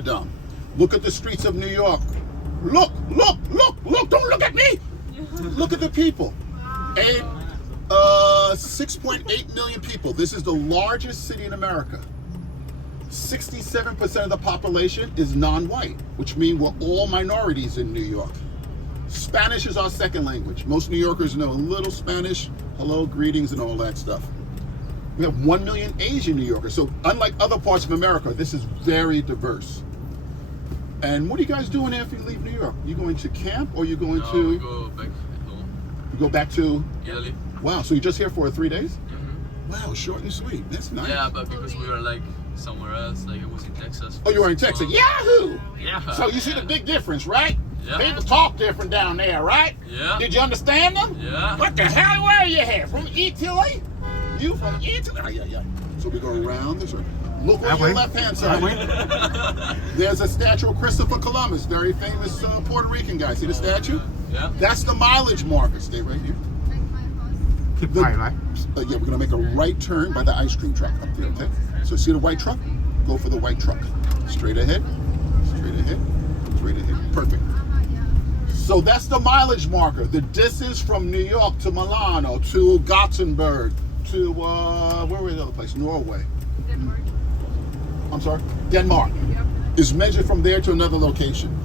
Dumb. Look at the streets of New York. Look, don't look at me. Look at the people. 6.8 million people. This is the largest city in America. 67% of the population is non-white, which means we're all minorities in New York. Spanish is our second language. Most New Yorkers know a little Spanish, hello, greetings, and all that stuff. We have 1 million Asian New Yorkers. So unlike other parts of America, this is very diverse. And what are you guys doing after you leave New York? You going to camp or you going to? We go back home. You go back to? Italy. Wow, so you're just here for 3 days? Mm-hmm. Wow, short and sweet. That's nice. Yeah, but because we were like somewhere else, like it was in Texas. Oh, you were in Texas. Yahoo! Yeah. So you see the big difference, right? Yeah. People talk different down there, right? Yeah. Did you understand them? Yeah. What the hell were you here? From Italy? You from Italy? Oh, yeah. So we go around this. Look on your left-hand side. There's a statue of Christopher Columbus, very famous Puerto Rican guy. See the statue? Yeah. That's the mileage marker. Stay right here. Keep right, right? Yeah, we're gonna make a right turn by the ice cream truck up there, okay? So see the white truck? Go for the white truck. Straight ahead, straight ahead, straight ahead. Perfect. So that's the mileage marker. The distance from New York to Milano, to Gothenburg, to, where was the other place? Norway. Denmark. I'm sorry? Denmark. Yep. Is measured from there to another location.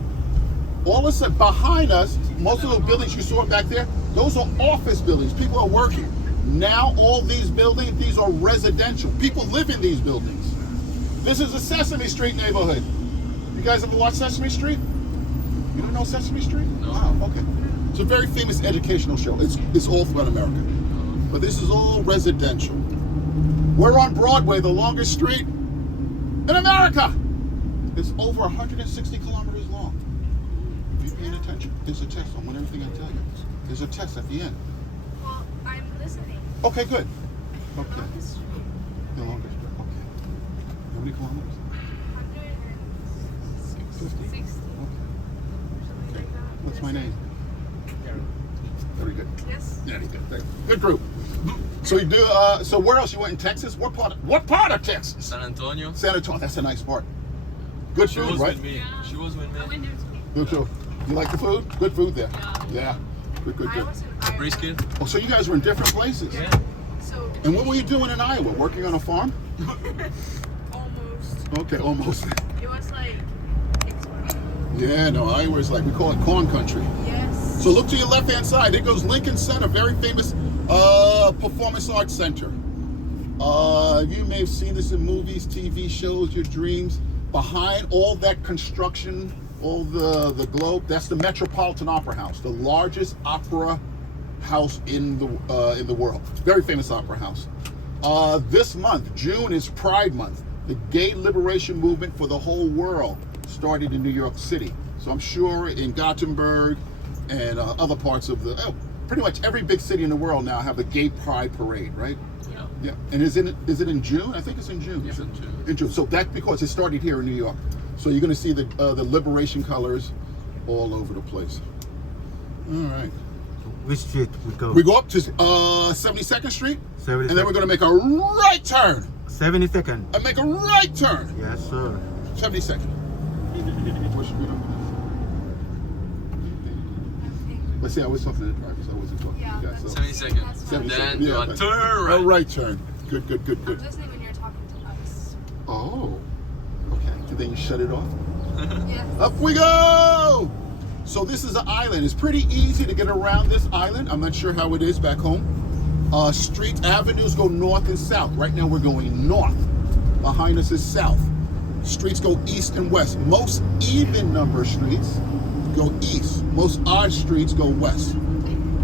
All of a sudden, behind us, most of the buildings you saw back there, those are office buildings. People are working. Now all these buildings, these are residential. People live in these buildings. This is a Sesame Street neighborhood. You guys ever watch Sesame Street? You don't know Sesame Street? No. Wow, okay. It's a very famous educational show. It's all throughout America. But this is all residential. We're on Broadway, the longest street in America. It's over 160 kilometers long. If you're paying attention, there's a test on everything I tell you. There's a test at the end. Well, I'm listening. Okay, good. The Okay. longest street. The longest street. Okay. How many kilometers? 160. Okay. Okay. What's my name? Very good. Yes. Yeah, good. Good group. So you do. So where else you went in Texas? What part of Texas? San Antonio. San Antonio. That's a nice part. Good She food, was right? with me. She was with me. I went there too. Good too. You like the food? Good food there. Yeah. Good. I was in Iowa. Brisket. Oh, so you guys were in different places. Yeah. So And what were you doing in Iowa? Working on a farm? almost. Okay, almost. It was like expensive. Yeah, no, Iowa is like, we call it corn country. Yes. So look to your left-hand side. There goes Lincoln Center, very famous performance arts center. You may have seen this in movies, TV shows, your dreams. Behind all that construction, all the globe, that's the Metropolitan Opera House, the largest opera house in the world. Very famous opera house. This month, June, is Pride Month. The gay liberation movement for the whole world started in New York City. So I'm sure in Gothenburg and other parts of pretty much every big city in the world now have the gay pride parade, right? Yeah. Yeah. And is it in June? I think it's in June. Yes, in June. In June. So that's because it started here in New York. So you're going to see the liberation colors all over the place. All right. Which street we go? We go up to 72nd Street, 72nd. and then we're going to make a right turn. 72nd. And make a right turn. Yes, sir. 72nd. What street up? Let's see, I was talking to the drivers. I wasn't talking to you guys. So. 70 seconds. 70 Then seconds, do yeah, a but- turn A right. right turn. Good. I'm listening when you're talking to us. Oh. Okay. And then you shut it off. Yes. Up we go! So this is an island. It's pretty easy to get around this island. I'm not sure how it is back home. Streets, avenues go north and south. Right now we're going north. Behind us is south. Streets go east and west. Most even number streets go east. Most odd streets go west.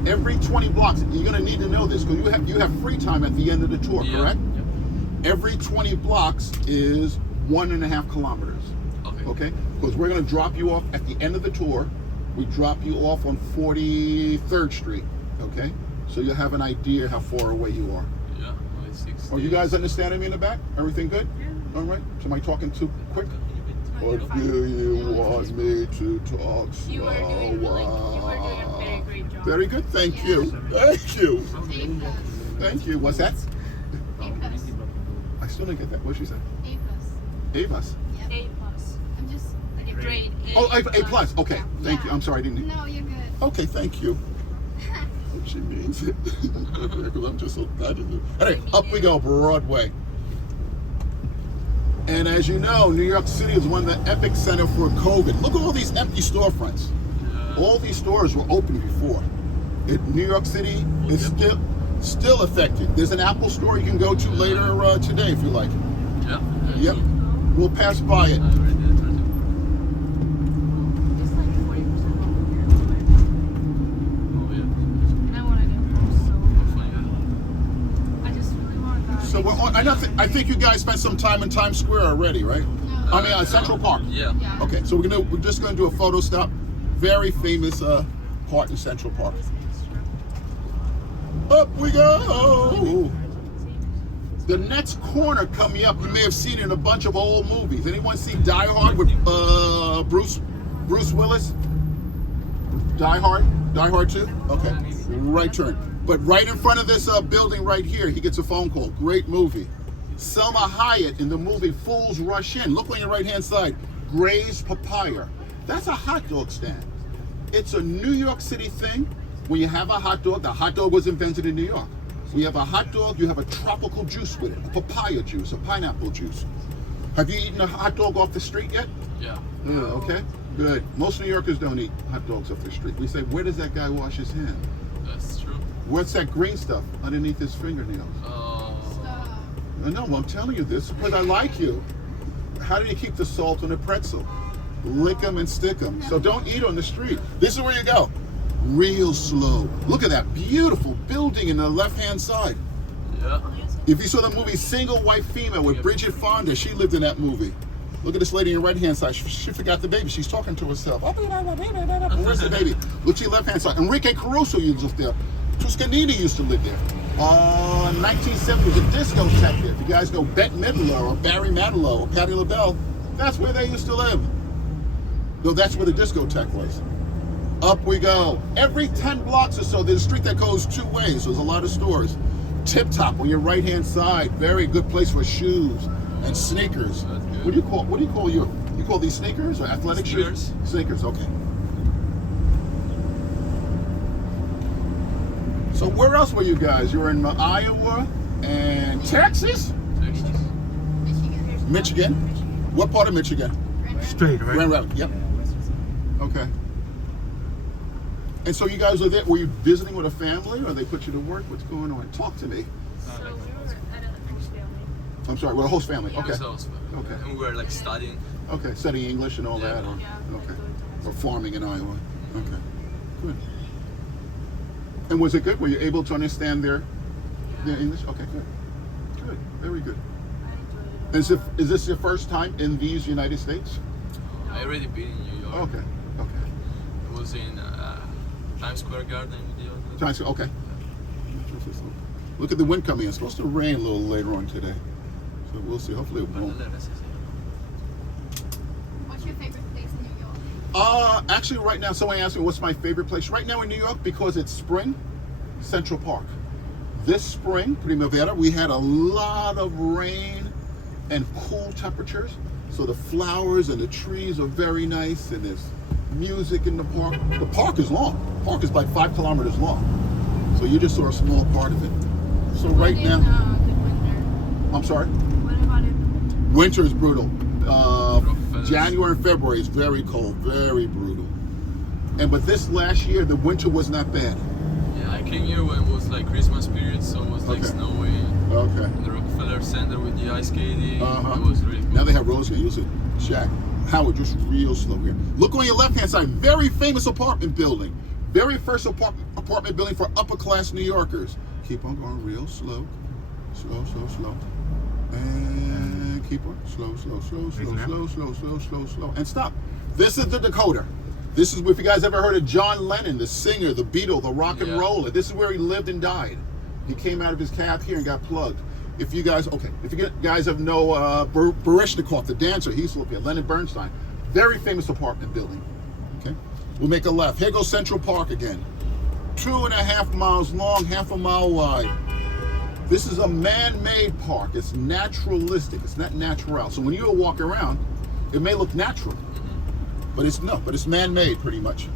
Every 20 blocks, you're gonna need to know this because you have free time at the end of the tour, Yeah. correct? Yep. Every 20 blocks is 1.5 kilometers. Okay. Okay? Because we're going to drop you off at the end of the tour. We drop you off on 43rd Street. Okay? So you'll have an idea how far away you are. Yeah. Like 60. Are you guys understanding me in the back? Everything good? Yeah. All right. So am I talking too quick? Or do you want me to talk You are doing a very great job. Very good. Thank you. Thank you. Thank you. What's that? I still didn't get that. What did she say? A plus. Avas. Yep. A plus. I'm just Oh, A plus. Okay, thank you. I'm sorry, I didn't. No, you're good. Okay, thank you. She means it. Because I'm just so excited. Anyway, up we go, Broadway. And as you know, New York City is one of the epicenter for COVID. Look at all these empty storefronts. All these stores were open before. New York City is still affected. There's an Apple store you can go to later today if you like. Yeah. Yep. We'll pass by it. I already did. Just like 40% off here. Oh yeah. And I want to get home, Hopefully, so I just really want that. So we're on, I think you guys spent some time in Times Square already, right? I mean, Central Park. Yeah. Yeah. Okay, so we're just gonna do a photo stop. Very famous part in Central Park. Up we go. The next corner coming up, you may have seen it in a bunch of old movies. Anyone see Die Hard with Bruce Willis? Die Hard 2? Okay, right turn. But right in front of this building right here, he gets a phone call. Great movie. Selma Hayek in the movie Fools Rush In. Look on your right-hand side. Gray's Papaya. That's a hot dog stand. It's a New York City thing. When you have a hot dog, the hot dog was invented in New York. When you have a hot dog, you have a tropical juice with it, a papaya juice, a pineapple juice. Have you eaten a hot dog off the street yet? Yeah. Yeah, okay, good. Most New Yorkers don't eat hot dogs off the street. We say, where does that guy wash his hand? That's true. What's that green stuff underneath his fingernails? Stop. No, I'm telling you this because I like you. How do you keep the salt on a pretzel? Lick them and stick them. So don't eat on the street. This is where you go. Real slow. Look at that beautiful building in the left-hand side. Yeah. If you saw the movie Single White Female with Bridget Fonda, she lived in that movie. Look at this lady on your right-hand side. She forgot the baby. She's talking to herself. Where's the baby? Look to your left-hand side. Enrique Caruso used to live there. Toscanini used to live there. 1970 was a discotheque there. If you guys know Bette Midler or Barry Manilow or Patti LaBelle, that's where they used to live. No, that's where the discotheque was. Up we go. Every 10 blocks or so, there's a street that goes two ways. So there's a lot of stores. Tip Top on your right-hand side. Very good place for shoes and sneakers. What do you call you call these sneakers or athletic shoes? Sneakers, okay. So where else were you guys? You were in Iowa and Texas? Michigan? What part of Michigan? Straight, right? Grand Rapids, yep. Okay. And so you guys were there, were you visiting with a family or they put you to work? What's going on? Talk to me. So we were at a host family. I'm sorry, with a host family. Okay. Okay. And we were like studying. Okay, studying English and all Yeah. that? Or, Yeah. okay. Or farming in Iowa. Okay. Good. And was it good? Were you able to understand their English? Okay, good. Good. Very good. I enjoyed it. Is this your first time in these United States? I already been in New York. Okay. Okay. It was in Times Square Garden. Times Square, okay. Look at the wind coming in. It's supposed to rain a little later on today. So we'll see. Hopefully it won't. What's your favorite place in New York? Actually right now, someone asked me what's my favorite place. Right now in New York, because it's spring, Central Park. This spring, Primavera, we had a lot of rain and cool temperatures. So the flowers and the trees are very nice and there's music in the park. The park is long. The park is like 5 kilometers long. So you just saw a small part of it. So right What in, now, the winter? I'm sorry? What about in the winter? Winter is brutal. January and February is very cold, very brutal. But this last year, the winter was not bad. Yeah, I came here when it was like Christmas period, so it was like Okay. snowing. Okay. In the Rockefeller Center with the ice skating. Uh-huh. It was really cool. Now they have roller skating. Use it, Shaq. Howard, just real slow here. Look on your left-hand side. Very famous apartment building. Very first apartment building for upper-class New Yorkers. Keep on going real slow. Slow, slow, slow. And keep on. Slow, slow, slow, slow, slow, slow, slow, slow, slow. And stop. This is the Dakota. This is, if you guys ever heard of John Lennon, the singer, the Beatle, the rock and roller. This is where he lived and died. He came out of his cab here and got plugged. If you guys have know Baryshnikov, the dancer, he used to live here. Leonard Bernstein. Very famous apartment building. Okay. We'll make a left. Here goes Central Park again. 2.5 miles long, half a mile wide. This is a man-made park. It's naturalistic. It's not natural. So when you walk around, it may look natural. But it's man-made pretty much.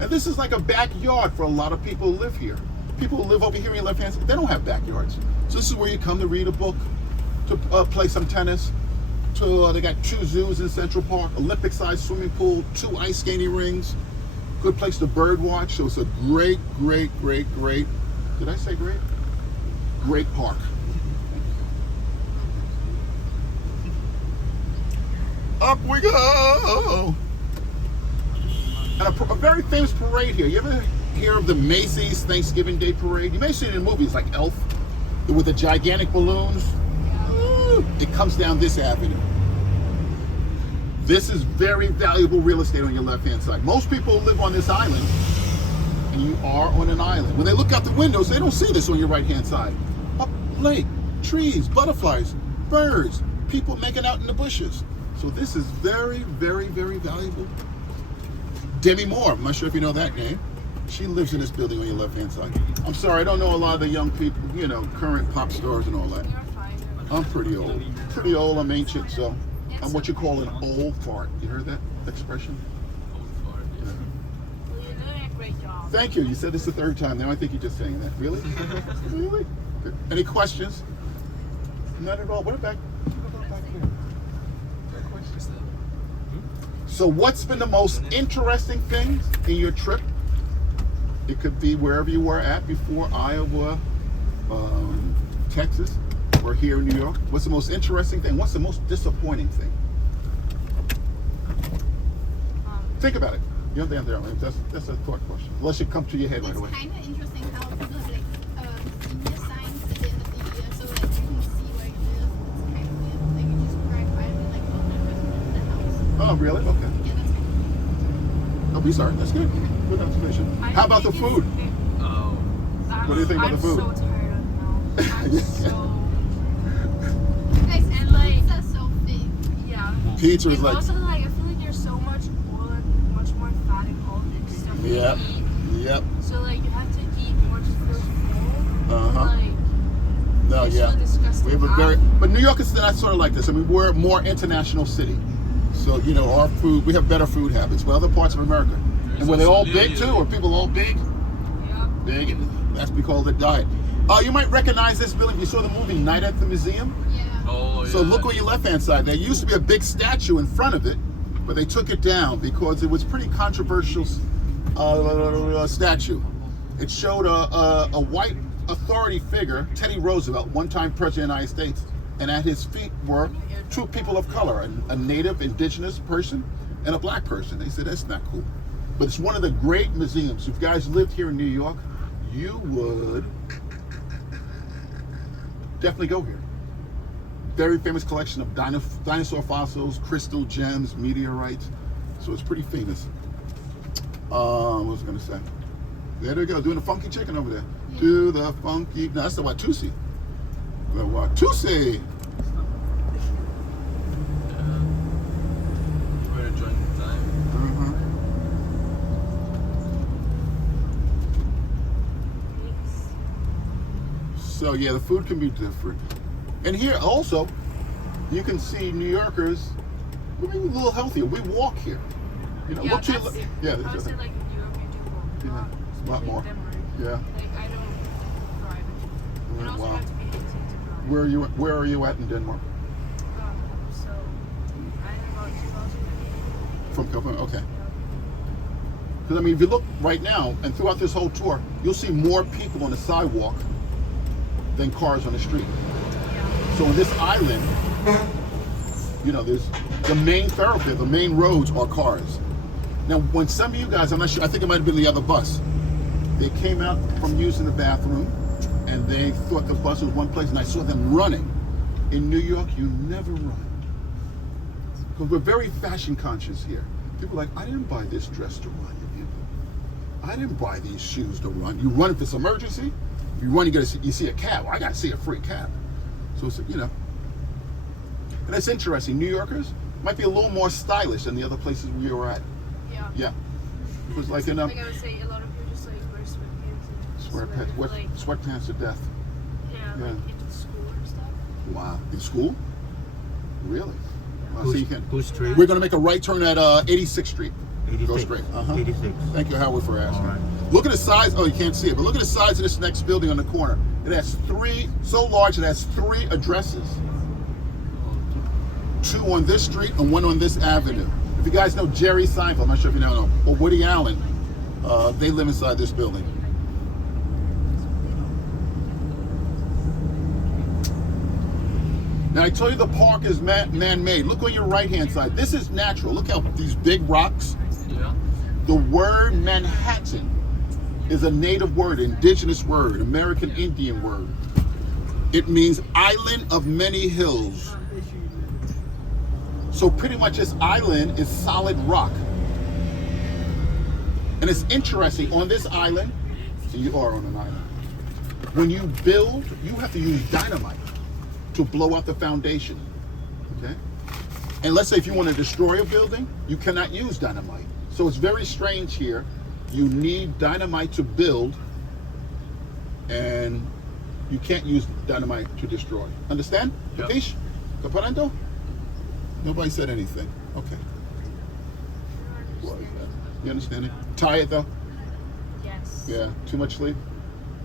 And this is like a backyard for a lot of people who live here. People who live over here in your left hand side, they don't have backyards. So this is where you come to read a book, to play some tennis. They got 2 zoos in Central Park, Olympic-sized swimming pool, 2 ice skating rings, good place to bird watch. So it's a great, great, great, great. Did I say great? Great park. Up we go. And a very famous parade here. You ever hear of the Macy's Thanksgiving Day Parade? You may see it in movies like Elf, with the gigantic balloons. It comes down this avenue. This is very valuable real estate on your left-hand side. Most people live on this island, and you are on an island. When they look out the windows, they don't see this on your right-hand side. Up lake, trees, butterflies, birds, people making out in the bushes. So this is very, very, very valuable. Demi Moore, I'm not sure if you know that name. She lives in this building on your left-hand side. I'm sorry, I don't know a lot of the young people, current pop stars and all that. You're fine. I'm pretty old. Pretty old, I'm ancient, so I'm what you call an old fart. You heard that expression? Old fart, yeah. Well, you're doing a great job. Thank you. You said this the 3rd time now. I think you're just saying that. Really? Really? Any questions? Not at all. What about back there? So what's been the most interesting thing in your trip? It could be wherever you were at before, Iowa, Texas, or here in New York. What's the most interesting thing? What's the most disappointing thing? Think about it. You don't answer that. That's a thought question. Unless it comes to your head right It's away. kind of interesting how people have senior signs at the end of the year so that you can see where you live. It's kind of weird. Like you just drive by and be like, oh, that person lives in the house. Oh, really? Okay. Yeah, that's kind Oh, we sorry. That's good. Good observation. How about the food? Oh, What do you think about the food? I'm so tired of now. I'm so Guys, And, like- pizza's so big. yeah. Pizza is And like, also, like, I feel like there's so much oil and much more fat in all of this stuff. we yep, eat. yep. So like you have to eat more to feel full. Uh-huh. Like No, it's yeah. so disgusting. We have a very, but New York is not sort of like this. I mean, we're a more international city. So, our food, we have better food habits. Well, other parts of America. And were they all big too? Are people all big? Yeah. Big. That's because of the diet. You might recognize this building. You saw the movie Night at the Museum. Yeah. oh yeah. So look on your left-hand side. There used to be a big statue in front of it, but they took it down because it was pretty controversial statue. It showed a white authority figure, Teddy Roosevelt, one-time president of the United States, and at his feet were 2 people of color, a native indigenous person and a black person. They said, that's not cool. But it's one of the great museums. If you guys lived here in New York, you would definitely go here. Very famous collection of dinosaur fossils, crystal gems, meteorites. So it's pretty famous. What was I going to say? There they go, doing the funky chicken over there. Yeah. Do the funky, no, that's the Watusi. The Watusi. We're enjoying the time. Uh-huh. So yeah, the food can be different. And here also, you can see New Yorkers, we're being a little healthier. We walk here. Yeah, look to your that's, yeah, I would there's say a- like in Europe you do Yeah, walk. it's a lot more. Denmark. yeah. Like I don't drive. And also Wow. you have to be 18 to drive. Where are you at in Denmark? So I'm about 2000. From Copenhagen? Okay. Because I mean, if you look right now and throughout this whole tour, you'll see more people on the sidewalk than cars on the street. Yeah. So on this island, there's the main thoroughfare, the main roads are cars. Now, when some of you guys, I'm not sure, I think it might have been the other bus, they came out from using the bathroom and they thought the bus was one place and I saw them running. In New York, you never run. Because we're very fashion conscious here. People are like, I didn't buy this dress to run, you people. I didn't buy these shoes to run. You run if it's emergency. If you run, you see a cab. Well, I got to see a free cab. So it's, And it's interesting. New Yorkers might be a little more stylish than the other places we were at. Yeah. Yeah. It was like Like I would say, a lot of people just like wear sweatpants and sweatpants to death. yeah, yeah. like into school or stuff. Wow. In school? Really? So you can. Who's street? We're gonna make a right turn at 86th Street. 86. Go straight. 86. Thank you, Howard, for asking. All right. Look at the size. Oh, you can't see it, but look at the size of this next building on the corner. It has so large. It has 3 addresses. 2 on this street and 1 on this avenue. If you guys know Jerry Seinfeld, I'm not sure if you know, or Woody Allen, they live inside this building. Now I told you the park is man-made. Look on your right-hand side. This is natural. Look how these big rocks. Yeah. The word Manhattan is a native word, indigenous word, American Indian word. It means island of many hills. So pretty much this island is solid rock. And it's interesting, on this island, so you are on an island, when you build, you have to use dynamite to blow out the foundation, okay? And let's say if you want to destroy a building, you cannot use dynamite. So it's very strange here. You need dynamite to build, and you can't use dynamite to destroy. Understand? Yep. Capish? Caparando? Nobody said anything. Okay. What is that? You understand it? Tired though? Yes. Yeah. Too much sleep?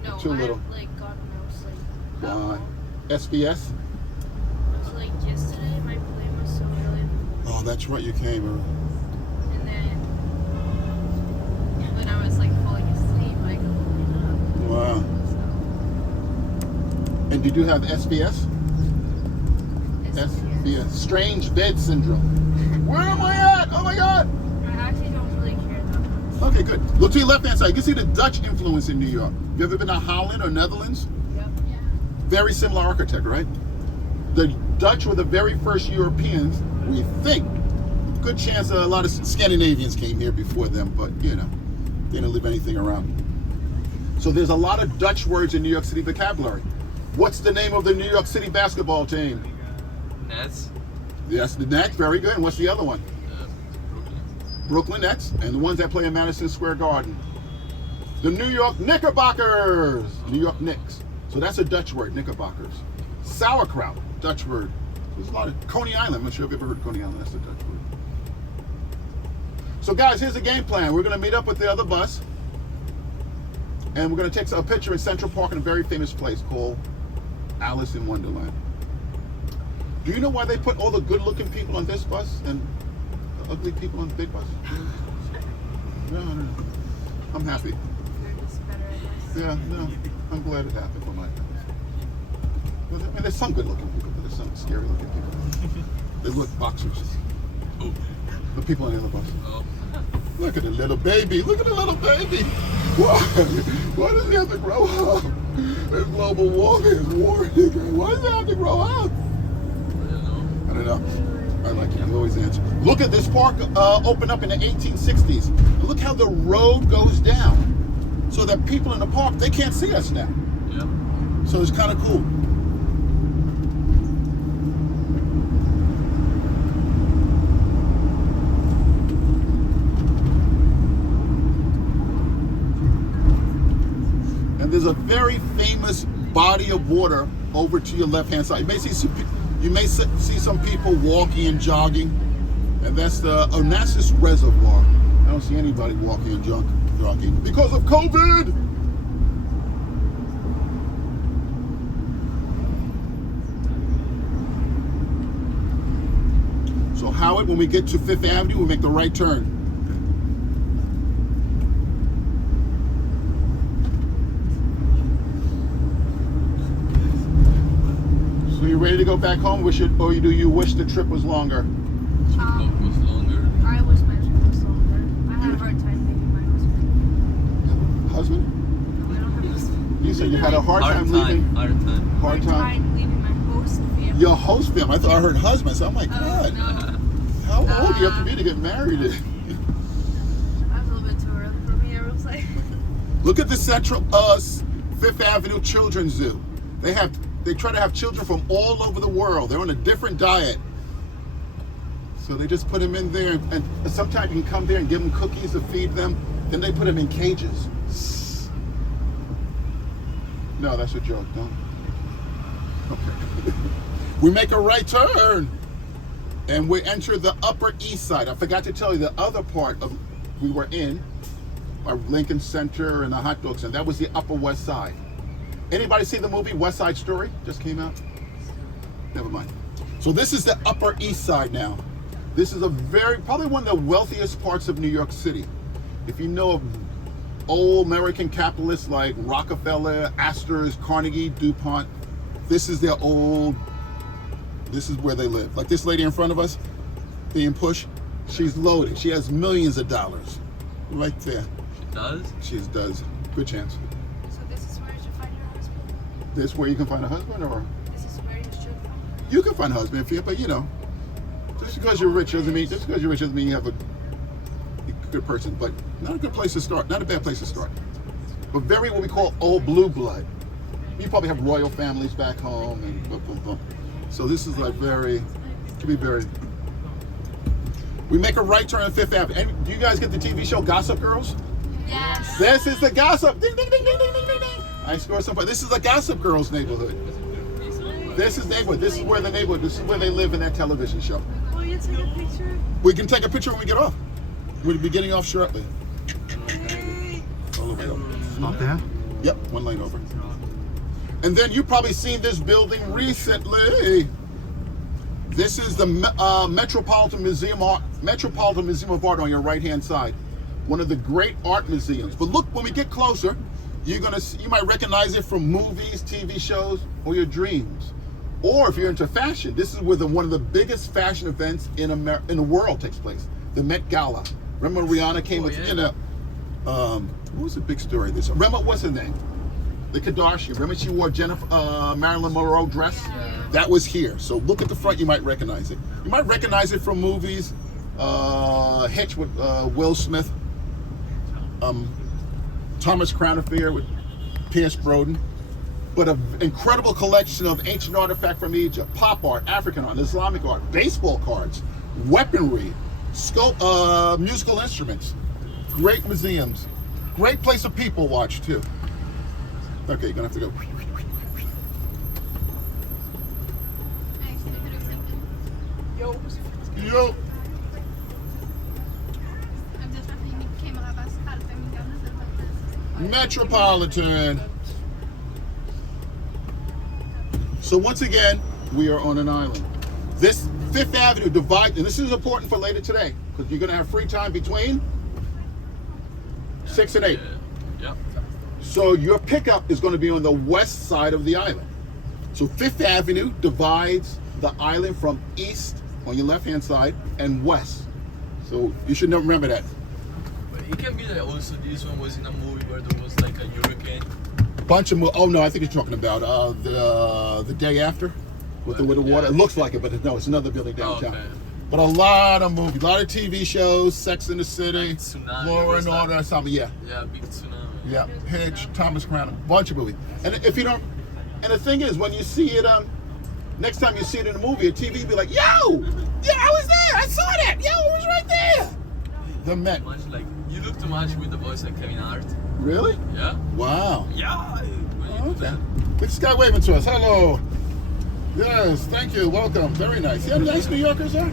No, Too little. I've like gotten no sleep. Why? SBS? It was like yesterday, my plane was so early, Oh, that's right. You came early. and then when I was like falling asleep, I got woken Wow. up. And did you have SBS? So SBS. Strange bed syndrome. Where am I at? Oh my God. I actually don't really care that much. Okay, good. Look to your left hand side. You can see the Dutch influence in New York. You ever been to Holland or Netherlands? Yep. Yeah. Very similar architect, right? The Dutch were the very first Europeans, we think. Good chance a lot of Scandinavians came here before them, but you know, they didn't leave anything around. So there's a lot of Dutch words in New York City vocabulary. What's the name of the New York City basketball team? Nets. Yes, the Nets, very good. And what's the other one? Brooklyn. Brooklyn Nets, and the ones that play in Madison Square Garden. The New York Knickerbockers, New York Knicks. So that's a Dutch word, Knickerbockers. Sauerkraut, Dutch word. There's a lot of Coney Island. I'm not sure if you've ever heard of Coney Island. That's a Dutch word. So guys, here's the game plan. We're gonna meet up with the other bus, and we're gonna take a picture in Central Park in a very famous place called Alice in Wonderland. Do you know why they put all the good-looking people on this bus and the ugly people on the big bus? No. I'm happy. You're just better at this. Yeah, no. I'm glad it happened for my family. I mean, there's some good-looking people, but there's some scary-looking people. They look boxers. Oh. The people on the other bus. Oh. Look at the little baby. Look at the little baby. Why does he have to grow up? There's global warming is warning. Why does he have to grow up? I don't know. I like it. You always answer. Look at this park opened up in the 1860s. Look how the road goes down, so that people in the park, they can't see us now. Yeah. So it's kind of cool. And there's a very famous body of water over to your left-hand side. You may see some people walking and jogging, and that's the Onassis Reservoir. I don't see anybody walking and jogging because of COVID. So Howard, when we get to Fifth Avenue, we make the right turn. So you ready to go back home? Or do you wish the trip was longer? Oh, was longer. I wish my trip was longer. I had a hard time leaving my husband. Husband? No, I don't have a husband. You said you had a hard time leaving. Hard time. Hard time. leaving my host family. Your host family. I thought I heard husband. So I'm like, God, No. how old do you have to be to get married? I was a little bit too early for me, I was like. Look at the Central Fifth Avenue Children's Zoo. They try to have children from all over the world. They're on a different diet. So they just put them in there, and sometimes you can come there and give them cookies to feed them. Then they put them in cages. No, that's a joke, no? Okay. We make a right turn. And we enter the Upper East Side. I forgot to tell you the other part of we were in, our Lincoln Center and the hot dogs, and that was the Upper West Side. Anybody see the movie West Side Story? Just came out? Never mind. So this is the Upper East Side now. This is probably one of the wealthiest parts of New York City. If you know of old American capitalists like Rockefeller, Astor's, Carnegie, DuPont, this is where they live. Like this lady in front of us, being pushed, she's loaded. She has millions of dollars. Right there. She does? She does. Good chance. So this is where you should find your husband? This is where you can find a husband, or This is where you should find you can find a husband if you, but you know, just because you're rich doesn't mean you have a good person. But not a good place to start. Not a bad place to start. But very what we call old blue blood. You probably have royal families back home and boom, boom, boom. So this is like can be very. We make a right turn on Fifth Avenue. And do you guys get the TV show Gossip Girls? Yes. This is the Gossip. Ding, ding, ding, ding, ding, ding, ding, ding. I scored somebody. This is the Gossip Girls neighborhood. This is neighborhood. This is where the neighborhood. This is where they live in that television show. Will you take a picture? We can take a picture when we get off. We'll be getting off shortly. All the way up. Stop there. Yep, one lane over. And then you've probably seen this building recently. This is the Metropolitan Museum of Art on your right-hand side. One of the great art museums. But look, when we get closer, you might recognize it from movies, TV shows, or your dreams. Or if you're into fashion, this is where one of the biggest fashion events in the world takes place. The Met Gala. Remember Rihanna came what was the big story of this? Remember, what's her name? The Kardashian. Remember she wore Marilyn Monroe dress? That was here. So look at the front, you might recognize it. You might recognize it from movies. Hitch with Will Smith. Thomas Crown Affair with Pierce Brosnan. But an incredible collection of ancient artifacts from Egypt, pop art, African art, Islamic art, baseball cards, weaponry, musical instruments. Great museums. Great place for people watch too. Okay, you're gonna have to go. Yo. Yo. Metropolitan. So once again, we are on an island. This Fifth Avenue divides, and this is important for later today, because you're gonna have free time between 6 and 8. Yep. So your pickup is going to be on the west side of the island. So Fifth Avenue divides the island from east on your left-hand side and west. So you should remember that. But it can be that also this one was in a movie where there was like a hurricane. Bunch of oh no, I think you're talking about the day after with the water. It looks like it, but no, it's another building downtown. Okay. But a lot of movies, a lot of TV shows, Sex in the City, Like Tsunami, Law was and that? Order, something. Yeah. Yeah, big tsunami. Yeah, Hitch, Thomas Crown, a bunch of movies. And if you don't, and the thing is, when you see it, next time you see it in a movie, a TV, be like, yo, yeah, I was there, I saw that, yo, it was right there. The Met. Much like you look too much with the voice like Kevin Hart. Really? Yeah. Wow. Yeah. When you do Okay. that. Look at this guy waving to us. Hello. Yes, thank you. Welcome. Very nice. See how nice New Yorkers are?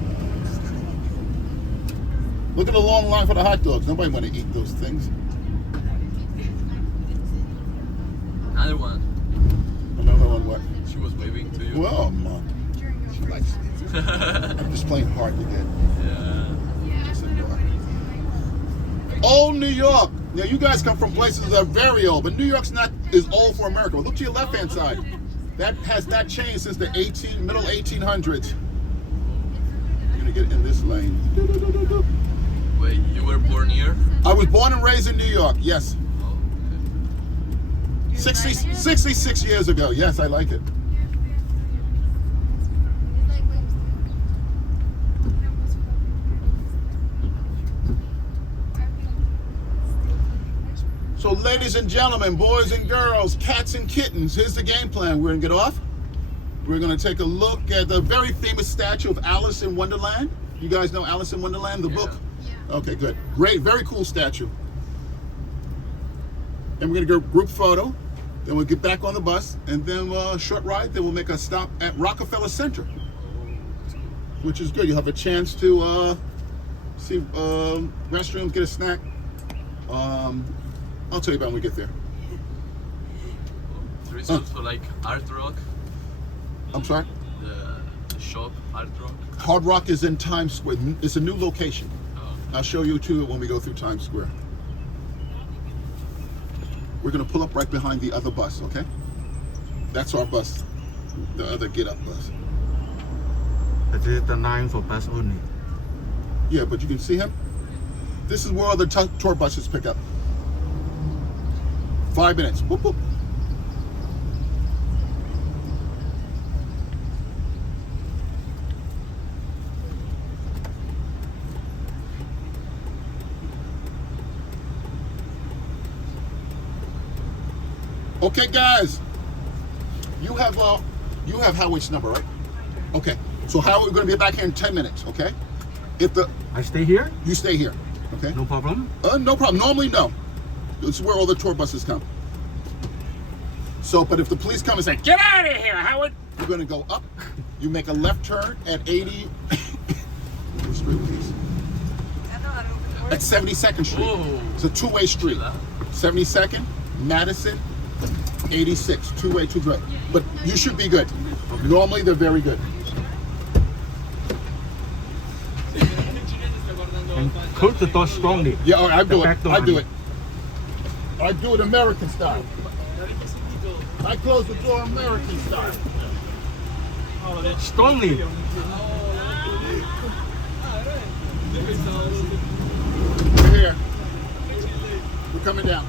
Look at the long line for the hot dogs. Nobody want to eat those things. Another one. Another one, what? She was waving to you. Well, she likes it. I'm just playing hard to get. Yeah. Old New York. Now you guys come from places that are very old, but New York's not is old for America. Look to your left-hand side. That has not changed since the middle 1800s. You're gonna get in this lane. Wait, you were born here? I was born and raised in New York. Yes, Oh, okay. 66 years ago. Yes, I like it. So, ladies and gentlemen, boys and girls, cats and kittens, here's the game plan. We're gonna get off. We're gonna take a look at the very famous statue of Alice in Wonderland. You guys know Alice in Wonderland, the Yeah. book? Okay, good. Great, very cool statue. And we're gonna go group photo. Then we'll get back on the bus, and then short ride. Then we'll make a stop at Rockefeller Center. which is good. You have a chance to see restrooms, get a snack. I'll tell you about when we get there. There is also like Art Rock. I'm sorry? The shop Art Rock. Hard Rock is in Times Square. It's a new location. Oh. I'll show you too when we go through Times Square. We're gonna pull up right behind the other bus, okay? That's our bus. The other get up bus. That is the 9 for bus only. Yeah, but you can see him. This is where other tour buses pick up. 5 minutes. Whoop, whoop. Okay, guys. You have Howard's number, right? Okay. So Howard, we're gonna be back here in 10 minutes, okay? If I stay here? you stay here, okay? No problem. No problem. Normally, no. This is where all the tour buses come. So, but if the police come and say, "Get out of here, Howard," you're gonna go up. You make a left turn at 80. What street, please? At 72nd Street. Whoa. It's a two-way street. 72nd, Madison, 86, two-way, two-way. But you should be good. Normally, they're very good. And close the door strongly. Yeah, all right, I do The it. back door, I do I it. I do it American style. I close the door American style. Strongly. We're here. We're coming down.